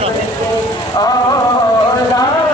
Oh,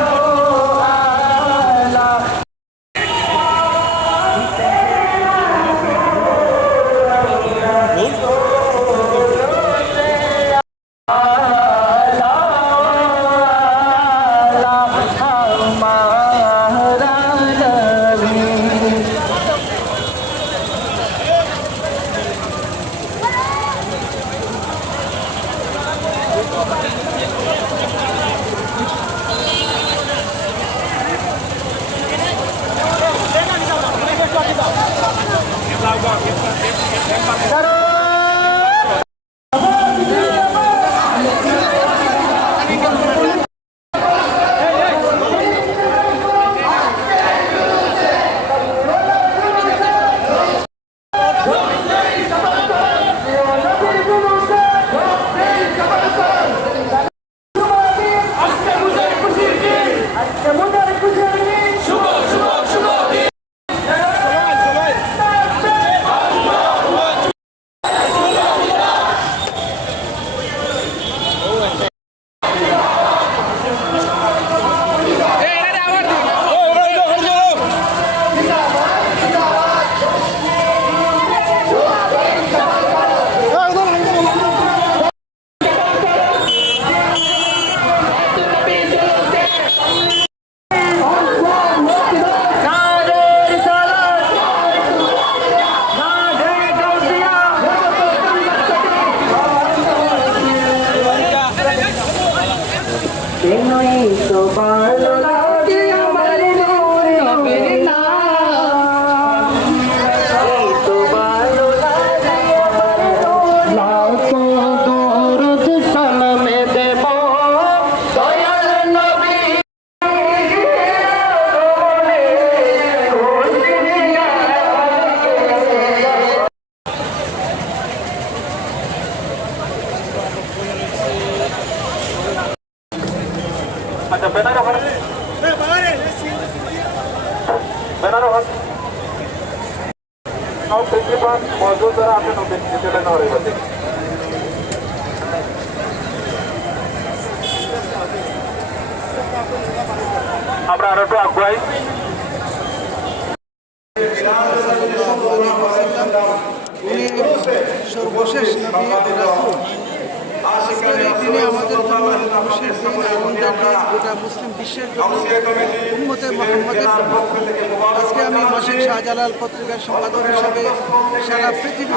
so far. আচ্ছা banner ওখানে banner ওখানে প্রিন্সিপাল মজুর যারা আছেন, ওদের নেওয়ার এবার আমরা আরও একটু আগুয়াই। সর্বশেষ আমাদের মুসলিম বিশ্বের আজকে আমি মাসিক শাহজালাল পত্রিকার সম্পাদক হিসাবে সারা পৃথিবী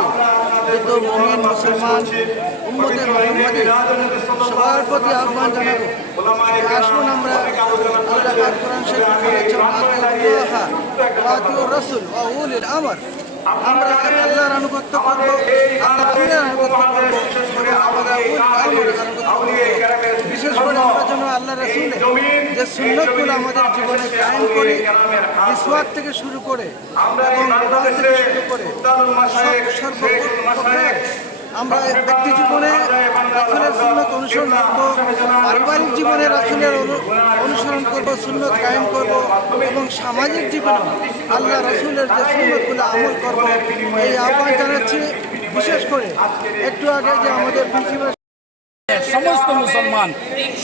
মুসলমান সবার প্রতি আহ্বান জানাব। আসুন আমরা আল্লাহ আমর। আল্লাহর আনুগত্য করব, আল্লাহ আনুগত্য এবং আমরা উল আমরের আনুগত্য করব বিশেষ করে আমরা যেন আল্লাহ রাসূলের যে সুন্নতগুলো আমাদের জীবনে কায়েম করে মিসওয়াক থেকে শুরু করে এবং থেকে শুরু করে আমরা ব্যক্তি জীবনে রাসুলের সুন্নত অনুসরণ করব পারিবারিক জীবনে রাসুলের অনু- অনুসরণ করব সুন্নত কায়েম করব এবং সামাজিক জীবনে আল্লাহ রসুলের যে সুন্নতগুলো আমল করব এই আহ্বান জানাচ্ছি বিশেষ করে একটু আগে যে আমাদের প্রিন্সিপাল সমস্ত মুসলমান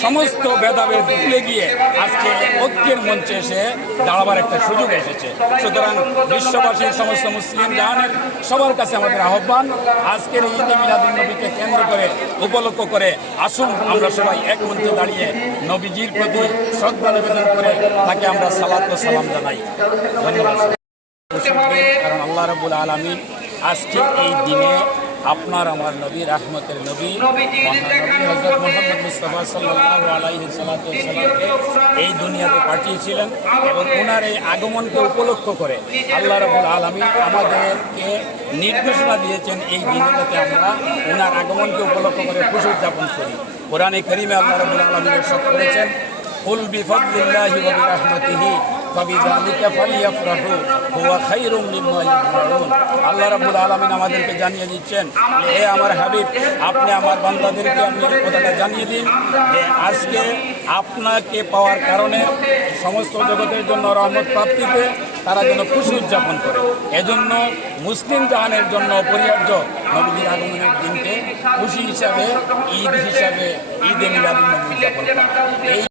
সমস্ত ভেদাভেদ ভুলে গিয়ে আজকে ঐক্যের মঞ্চে এসে দাঁড়াবার একটা সুযোগ এসেছে। সুতরাং বিশ্ববাসীর সমস্ত মুসলিম জাহানের সবার কাছে আমাদের আহ্বান আজকের ঈদ মিলাদুল নবীকে কেন্দ্র করে উপলক্ষ করে আসুন আমরা সবাই এক মঞ্চে দাঁড়িয়ে নবীজির প্রতি শ্রদ্ধা নিবেদন করে তাকে আমরা সালাত ও সালাম জানাই। ধন্যবাদ। কারণ আল্লাহ রবুল আলমী আজকে এই দিনে আপনার আমার নবী রাহমতের নবী হজরত মোহাম্মদ মুস্তফা সাল্লাহ আলাইহি সাল্লামকে এই দুনিয়াতে পাঠিয়েছিলেন এবং ওনার এই আগমনকে উপলক্ষ করে আল্লাহ রবুল আলমী আমাদেরকে নির্দেশনা দিয়েছেন এই দিনটাতে আমরা ওনার আগমনকে উপলক্ষ করে খুশি উদযাপন করি। কোরআনে করিমে আল্লাহ রবুল আলমী করেছেন ওয়া ফাবিযালিকা ফালিয়াফরাহু, হুয়া খায়রুম মিম্মা ইয়াজমাউন আল্লাহ রাব্বুল আলামিন আমাদেরকে জানিয়ে দিচ্ছেন হে আমার হাবিব, আপনি আমার বান্দাদেরকে আপনি কথাটা জানিয়ে দিন যে, আজকে আপনাকে পাওয়ার কারণে সমস্ত জগতের জন্য রহমত প্রাপ্তিতে তারা যেন খুশি উদযাপন করে। এজন্য মুসলিম জাহানের জন্য অপরিহার্য নবীজির আগমনের দিনকে খুশি হিসাবে, ঈদ হিসাবে ঈদে মিলাদুল নবী উদযাপন করা। এই